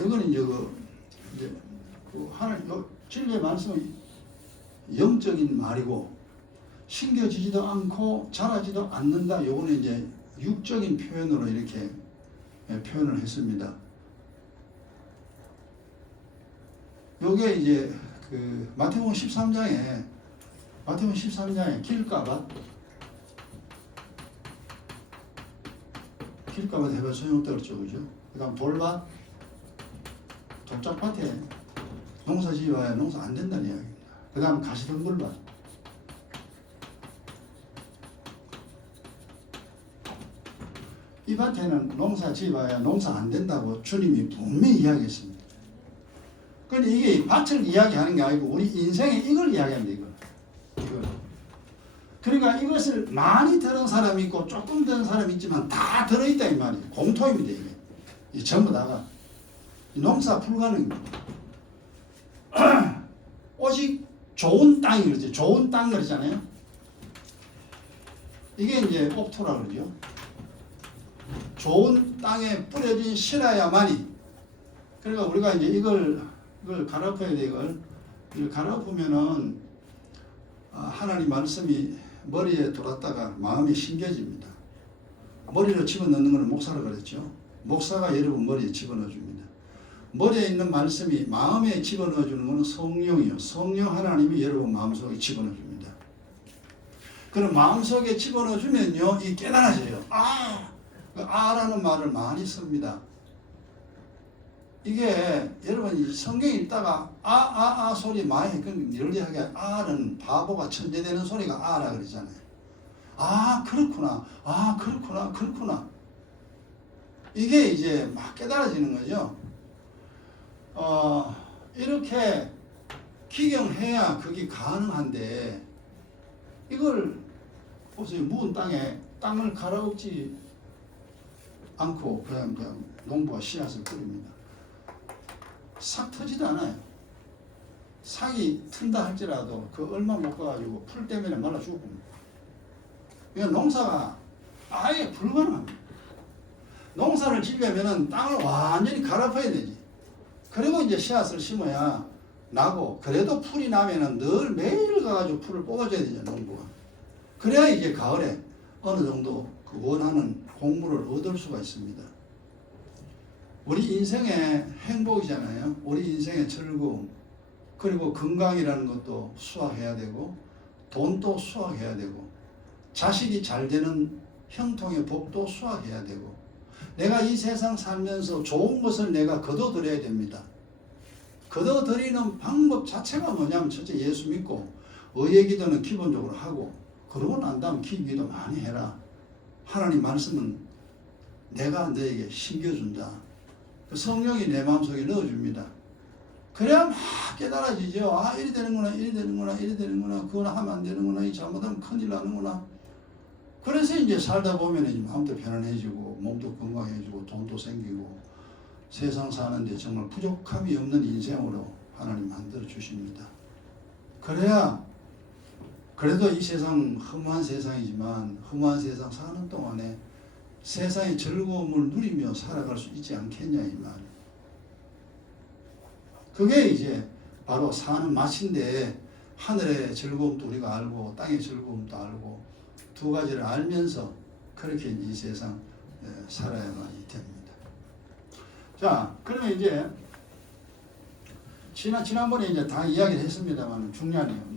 이거는 이제 하나님 진리의 말씀은 영적인 말이고 심겨지지도 않고 자라지도 않는다. 요거는 이제 육적인 표현으로 이렇게 표현을 했습니다. 요게 이제 그 마태복음 13장에 길가밭 해봐 소용없다 그랬죠, 그죠? 그다음 돌밭, 돌짝밭에 농사 지어야 농사 안 된다는 이야기입니다. 그다음 가시덤불밭. 이 밭에는 농사 지어야 농사 안 된다고 주님이 분명히 이야기했습니다. 그런데 이게 밭을 이야기하는 게 아니고 우리 인생에 이걸 이야기합니다. 이걸. 그러니까 이것을 많이 들은 사람이 있고 조금 들은 사람이 있지만 다 들어있다 이 말이에요. 공통입니다. 이게 전부 다가 농사 불가능입니다. 오직 좋은 땅이 그러죠. 좋은 땅 그러잖아요. 이게 이제 옥토라 그러죠. 좋은 땅에 뿌려진 실어야만이. 그러니까 우리가 이제 이걸 갈아엎어야 돼. 이걸 갈아엎으면은 하나님 말씀이 머리에 돌았다가 마음이 심겨집니다. 머리로 집어넣는 것은 목사라 그랬죠. 목사가 여러분 머리에 집어넣어 줍니다. 머리에 있는 말씀이 마음에 집어넣어 주는 것은 성령이요. 성령 하나님이 여러분 마음속에 집어넣어 줍니다. 그럼 마음속에 집어넣어 주면요, 이 깨달아져요. 아라는 말을 많이 씁니다. 이게 여러분 성경에 읽다가 소리 많이 열리하게 아는 바보가 천재되는 소리가 아라 그러잖아요. 그렇구나. 이게 이제 막 깨달아지는 거죠. 이렇게 기경해야 그게 가능한데 이걸 보세요. 묵은 땅을 갈아엎지 않고 그냥 농부가 씨앗을 뿌립니다. 싹 트지도 않아요. 싹이 튼다 할지라도 그 얼마 못 가가지고 풀 때문에 말라 죽습니다. 그러니까 농사가 아예 불가능합니다. 농사를 지려면은 땅을 완전히 갈아엎어야 되지. 그리고 이제 씨앗을 심어야 나고, 그래도 풀이 나면은 늘 매일 가가지고 풀을 뽑아줘야 되죠, 농부가. 그래야 이제 가을에 어느 정도 그 원하는 곡물을 얻을 수가 있습니다. 우리 인생의 행복이잖아요. 우리 인생의 즐거움. 그리고 건강이라는 것도 수확해야 되고, 돈도 수확해야 되고, 자식이 잘 되는 형통의 복도 수확해야 되고, 내가 이 세상 살면서 좋은 것을 내가 거둬들여야 됩니다. 거둬들이는 방법 자체가 뭐냐면 첫째 예수 믿고 의의 기도는 기본적으로 하고, 그러고 난 다음 기도 많이 해라. 하나님 말씀은 내가 너에게 심겨준다. 그 성령이 내 마음속에 넣어줍니다. 그래야 막 깨달아지죠. 이리 되는구나. 그거는 하면 안 되는구나. 이 잘못하면 큰일 나는구나. 그래서 이제 살다 보면 마음도 편안해지고, 몸도 건강해지고, 돈도 생기고, 세상 사는데 정말 부족함이 없는 인생으로 하나님 만들어 주십니다. 그래야 그래도 이 세상 험한 세상이지만 험한 세상 사는 동안에 세상의 즐거움을 누리며 살아갈 수 있지 않겠냐 이 말이에요. 그게 이제 바로 사는 맛인데, 하늘의 즐거움도 우리가 알고 땅의 즐거움도 알고 두 가지를 알면서 그렇게 이 세상 살아야만이 됩니다. 자, 그러면 이제 지난번에 이제 다 이야기를 했습니다만 중요하네요.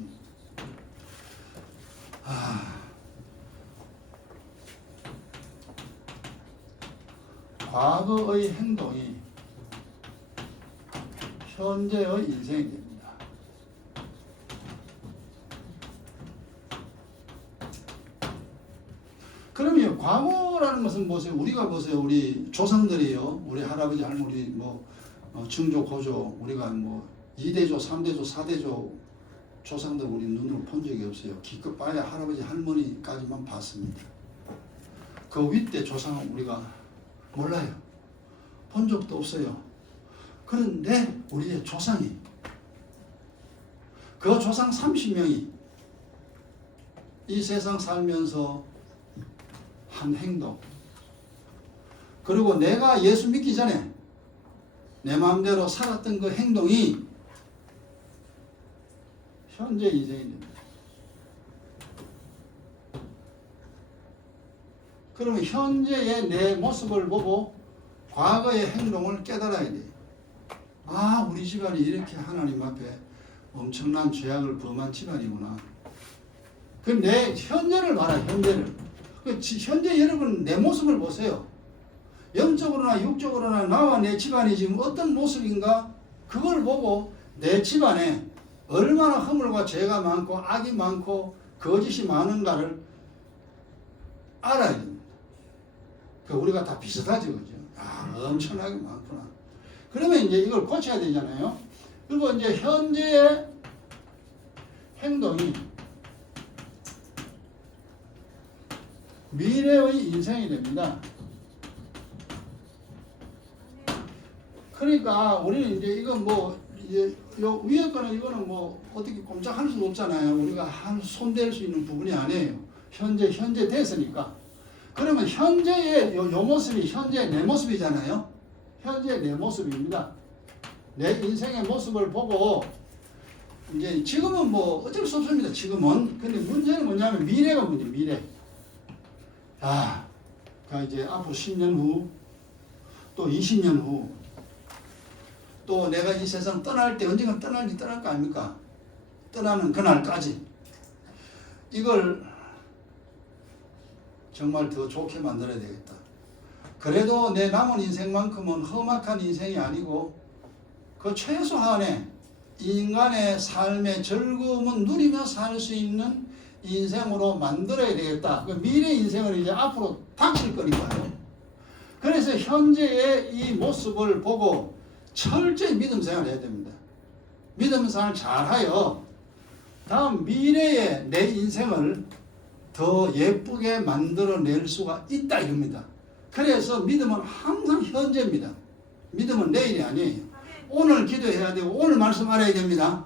과거의 행동이 현재의 인생이 됩니다. 그러면 과거라는 것은 보세요. 우리가 보세요. 우리 조상들이요. 우리 할아버지, 할머니, 증조, 고조, 우리가 2대조, 3대조, 4대조 조상들 우리 눈으로 본 적이 없어요. 기껏 봐야 할아버지, 할머니까지만 봤습니다. 그 윗대 조상은 우리가 몰라요. 본 적도 없어요. 그런데 우리의 조상이, 그 조상 30명이 이 세상 살면서 한 행동, 그리고 내가 예수 믿기 전에 내 마음대로 살았던 그 행동이 현재 인생이 됩니다. 그러면 현재의 내 모습을 보고 과거의 행동을 깨달아야 돼요. 아, 우리 집안이 이렇게 하나님 앞에 엄청난 죄악을 범한 집안이구나. 그 내 현재를 봐라, 현재를. 현재 여러분 내 모습을 보세요. 영적으로나 육적으로나 나와 내 집안이 지금 어떤 모습인가 그걸 보고 내 집안에 얼마나 허물과 죄가 많고 악이 많고 거짓이 많은가를 알아야 됩니다. 우리가 다 비슷하지, 그죠? 아, 엄청나게 많구나. 그러면 이제 이걸 고쳐야 되잖아요. 그리고 이제 현재의 행동이 미래의 인생이 됩니다. 그러니까 우리는 이제 이건 뭐 이제 요 위에 거는 이거는 뭐 어떻게 꼼짝할 수가 없잖아요. 우리가 손댈 수 있는 부분이 아니에요. 현재 됐으니까. 그러면 현재의 요 모습이 현재 내 모습이잖아요. 현재 내 모습입니다. 내 인생의 모습을 보고 이제 지금은 뭐 어쩔 수 없습니다. 지금은. 근데 문제는 뭐냐면 미래가 문제, 미래. 아, 그러니까 이제 앞으로 10년 후, 또 20년 후, 또 내가 이 세상 떠날 때 언젠가 떠날 거 아닙니까? 떠나는 그날까지 이걸 정말 더 좋게 만들어야 되겠다. 그래도 내 남은 인생만큼은 험악한 인생이 아니고 그 최소한의 인간의 삶의 즐거움은 누리며 살 수 있는 인생으로 만들어야 되겠다. 그 미래 인생을 이제 앞으로 닥칠 거니까요. 그래서 현재의 이 모습을 보고 철저히 믿음 생활을 해야 됩니다. 믿음 생활을 잘하여 다음 미래의 내 인생을 더 예쁘게 만들어낼 수가 있다 이겁니다. 그래서 믿음은 항상 현재입니다. 믿음은 내일이 아니에요. 오늘 기도해야 되고 오늘 말씀 알아야 됩니다.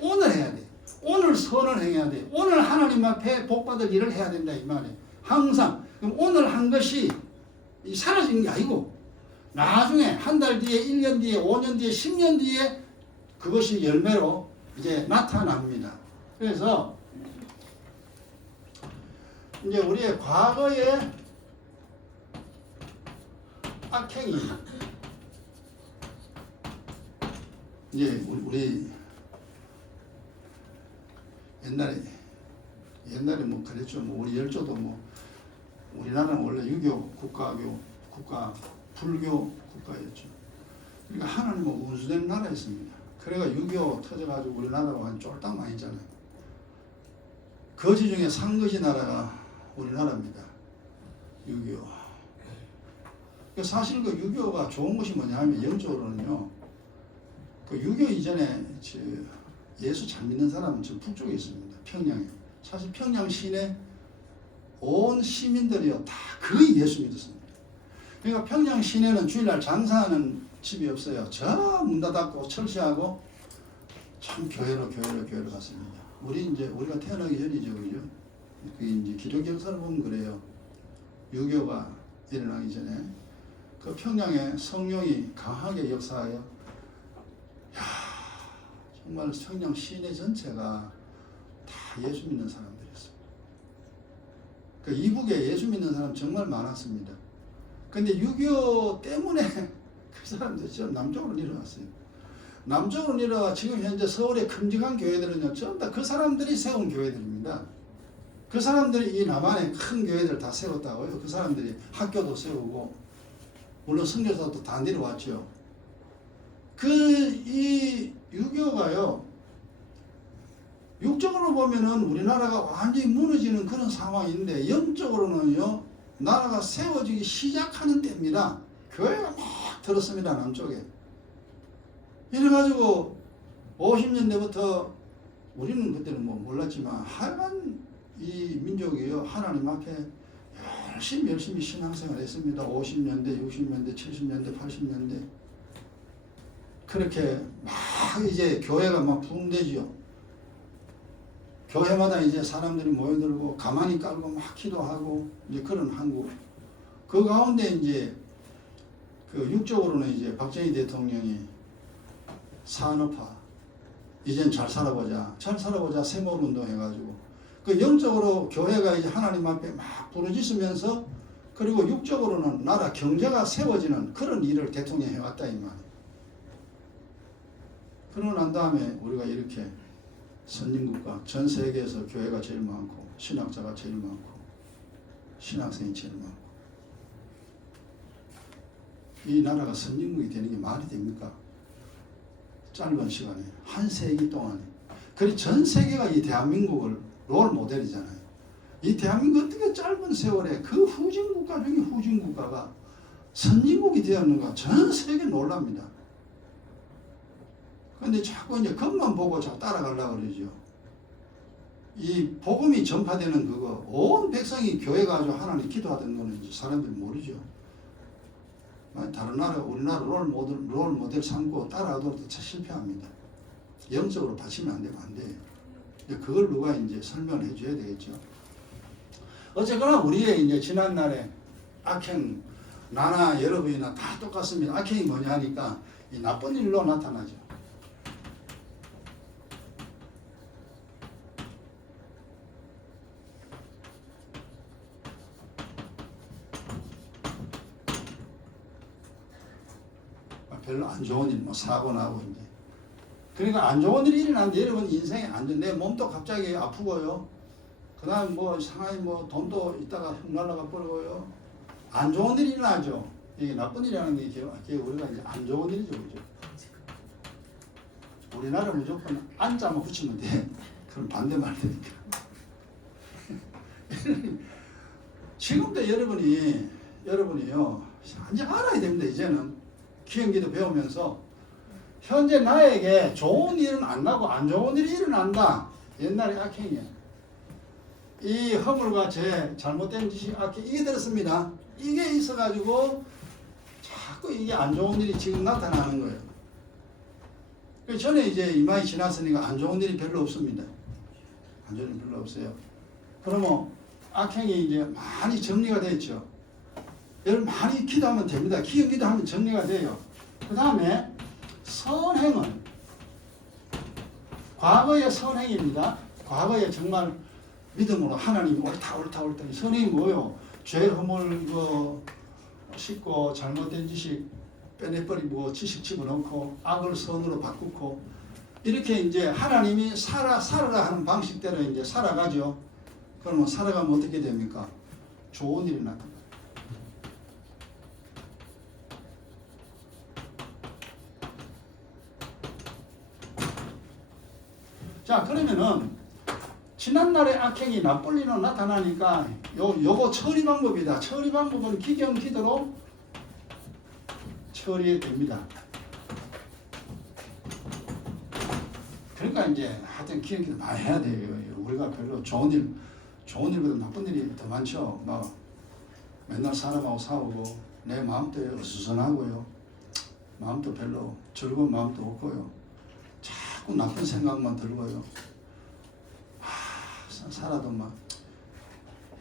오늘 해야 돼요. 오늘 선을 행해야 돼요. 오늘 하나님 앞에 복받을 일을 해야 된다 이 말이에요. 항상. 그럼 오늘 한 것이 사라지는 게 아니고 나중에 한 달 뒤에 1년 뒤에 5년 뒤에 10년 뒤에 그것이 열매로 이제 나타납니다. 그래서 이제 우리의 과거의 악행이 이제 우리 옛날에 뭐 그랬죠. 뭐 우리 열조도 뭐 우리나라는 원래 유교 국가 불교 국가였죠. 그러니까 하나님은 운수된 나라였습니다. 그래가 유교 터져가지고 우리나라가 한 쫄딱 망했잖아요. 거지 중에 상거지 나라가 우리나라입니다. 유교. 사실 그 유교가 좋은 것이 뭐냐면 영적으로는요. 그 유교 이전에 예수 잘 믿는 사람은 저 북쪽에 있습니다. 평양에. 사실 평양 시내 온 시민들이요 다 거의 예수 믿었습니다. 그러니까 평양 시내는 주일날 장사하는 집이 없어요. 저 문 닫고 철시하고 참 교회로 갔습니다. 우리가 태어나기 전이죠, 그죠? 그 이제 기독교 역사를 보면 그래요. 유교가 일어나기 전에 그 평양에 성령이 강하게 역사하여, 야 정말 평양 시내 전체가 다 예수 믿는 사람들이었어요. 그 이북에 예수 믿는 사람 정말 많았습니다. 근데 유교 때문에 그 사람들이 좀 남쪽으로 내려왔어요. 남쪽으로 내려와 지금 현재 서울의 큼직한 교회들은요, 전부 다 그 사람들이 세운 교회들입니다. 그 사람들이 이 남한의 큰 교회들 다 세웠다고요. 그 사람들이 학교도 세우고, 물론 선교사도 다 내려왔죠. 이 유교가요, 육적으로 보면은 우리나라가 완전히 무너지는 그런 상황인데, 영적으로는요, 나라가 세워지기 시작하는 때입니다. 교회가 막 들었습니다, 남쪽에. 이래가지고 50년대부터 우리는 그때는 뭐 몰랐지만 하여간 이 민족이요 하나님 앞에 열심히 신앙생활 했습니다. 50년대, 60년대, 70년대, 80년대 그렇게 막 이제 교회가 막 붕대지요. 교회마다 이제 사람들이 모여들고 가만히 깔고 막 기도하고 이제 그런 한국. 그 가운데 이제 그 육적으로는 이제 박정희 대통령이 산업화, 이젠 잘 살아보자, 세몰 운동 해가지고 그 영적으로 교회가 이제 하나님 앞에 막 부르짖으면서 그리고 육적으로는 나라 경제가 세워지는 그런 일을 대통령이 해왔다 이 말이에요. 그러고 난 다음에 우리가 이렇게 선진국가, 전 세계에서 교회가 제일 많고 신학자가 제일 많고 신학생이 제일 많고 이 나라가 선진국이 되는 게 말이 됩니까? 짧은 시간에 한 세기 동안에. 그리고 전 세계가 이 대한민국을 롤 모델이잖아요. 이 대한민국 어떻게 짧은 세월에 그 후진국가 중에 후진국가가 선진국이 되었는가 전 세계 놀랍니다. 그런데 자꾸 이제 그것만 보고 자꾸 따라가려고 그러죠. 이 복음이 전파되는 그거 온 백성이 교회 가서 하나님 기도하던 거는 이제 사람들이 모르죠. 다른 나라, 우리나라 롤 모델 삼고 따라하도록 실패합니다. 영적으로 바치면 안 되면 안 돼요. 그걸 누가 이제 설명을 해줘야 되겠죠. 어쨌거나 우리의 이제 지난날에 악행, 나나 여러분이나 다 똑같습니다. 악행이 뭐냐 하니까 이 나쁜 일로 나타나죠. 별로 안 좋은 일, 뭐 사고 나고 이제. 그러니까 안 좋은 일이 일어나는데 여러분 인생에 안 좋은 내 몸도 갑자기 아프고요. 그다음 뭐 상하이 뭐 돈도 있다가 흙 날라가 버리고요. 안 좋은 일이 일어나죠. 이게 나쁜 일이라는 게 우리가 이제 안 좋은 일이죠, 그죠? 우리나라 무조건 안자만 붙이면 돼. 그럼 반대말 되니까. 지금도 여러분이요 이제 알아야 됩니다. 이제는. 기행기도 배우면서 현재 나에게 좋은 일은 안 나고 안 좋은 일이 일어난다. 옛날에 악행이야. 이 허물과 죄, 잘못된 짓이 악행 이게 들었습니다. 이게 있어가지고 자꾸 이게 안 좋은 일이 지금 나타나는 거예요. 전에 이제 이마이 지났으니까 안 좋은 일이 별로 없습니다. 안 좋은 일이 별로 없어요. 그러면 악행이 이제 많이 정리가 됐죠. 여러분 많이 기도하면 됩니다. 기도 기도하면 정리가 돼요. 그 다음에 선행은 과거의 선행입니다. 과거에 정말 믿음으로 하나님 옳다. 선행이 뭐예요? 죄 허물 씻고 잘못된 지식 빼내버리고 지식 집어넣고 악을 선으로 바꾸고 이렇게 이제 하나님이 살아라 하는 방식대로 이제 살아가죠. 그러면 살아가면 어떻게 됩니까? 좋은 일이 나타납니다. 자, 그러면은 지난날의 악행이 나쁜 일로 나타나니까 요거 처리 방법이다. 처리 방법은 기경 기도로 처리됩니다. 그러니까 이제 하여튼 기경 기도 많이 해야 돼요. 우리가 별로 좋은 일보다 나쁜 일이 더 많죠. 막 맨날 사람하고 싸우고 내 마음도 어수선하고요. 마음도 별로 즐거운 마음도 없고요. 자꾸 나쁜 생각만 들고요. 살아도 막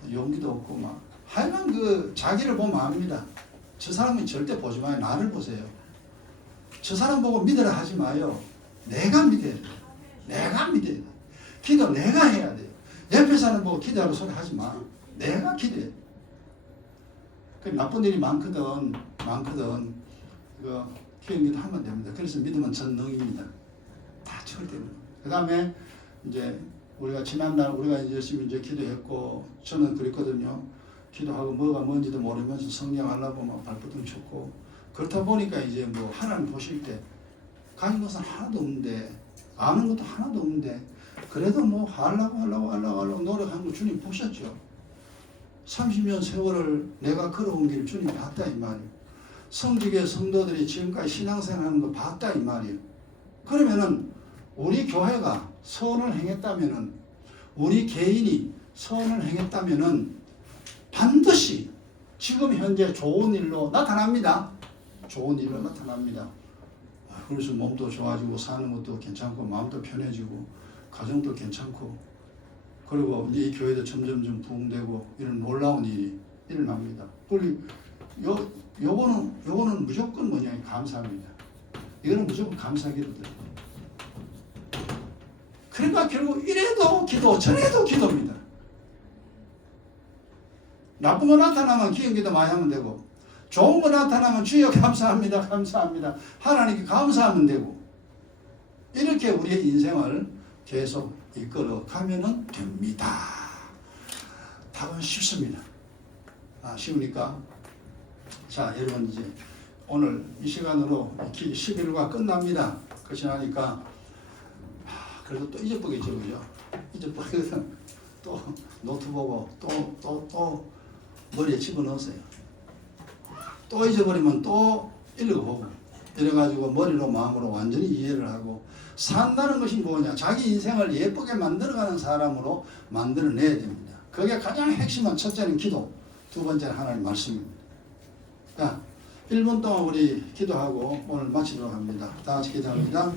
용기도 없고 막 하여간 그 자기를 보면 압니다. 저 사람은 절대 보지 마요. 나를 보세요. 저 사람 보고 믿으라 하지 마요. 내가 믿어야 돼요. 내가 믿어야 돼요. 기도 내가 해야 돼요. 옆에 사람 보고 기도하고 소리 하지 마. 내가 기도해. 그 나쁜 일이 많거든. 이거 기도기도 하면 됩니다. 그래서 믿으면 전능입니다. 다 처리됩니다. 그 다음에 이제 우리가 지난날 우리가 이제 열심히 이제 기도했고 저는 그랬거든요. 기도하고 뭐가 뭔지도 모르면서 성령하려고 막 발버둥 쳤고 그렇다 보니까 이제 뭐 하나님 보실 때 가진 것은 하나도 없는데 아는 것도 하나도 없는데 그래도 뭐 하려고 노력한 거 주님 보셨죠. 30년 세월을 내가 걸어온 길 주님 봤다 이 말이에요. 성직의 성도들이 지금까지 신앙생활하는 거 봤다 이 말이에요. 그러면은 우리 교회가 선을 행했다면은 우리 개인이 선을 행했다면은 반드시 지금 현재 좋은 일로 나타납니다. 좋은 일로 나타납니다. 그래서 몸도 좋아지고 사는 것도 괜찮고 마음도 편해지고 가정도 괜찮고 그리고 이제 이 교회도 점점점 부흥되고 이런 놀라운 일이 일어납니다. 요거는 무조건 뭐냐, 감사합니다. 이거는 무조건 감사 기도들. 그러니까 결국 이래도 기도, 저래도 기도입니다. 나쁜 거 나타나면 기도 기도 많이 하면 되고, 좋은 거 나타나면 주여 감사합니다, 감사합니다. 하나님께 감사하면 되고, 이렇게 우리의 인생을 계속 이끌어 가면은 됩니다. 답은 쉽습니다. 쉬우니까. 자, 여러분 이제 오늘 이 시간으로 11과 끝납니다. 그렇지 않으니까 그래도 또 잊어버리겠죠, 그죠? 잊어버리거든. 또 노트 보고 또 머리에 집어넣었어요. 또 잊어버리면 또 읽어보고 이래가지고 머리로 마음으로 완전히 이해를 하고, 산다는 것이 뭐냐, 자기 인생을 예쁘게 만들어가는 사람으로 만들어내야 됩니다. 그게 가장 핵심은 첫째는 기도, 두 번째는 하나님 말씀입니다. 자, 1분 동안 우리 기도하고 오늘 마치도록 합니다. 다 같이 기도합니다.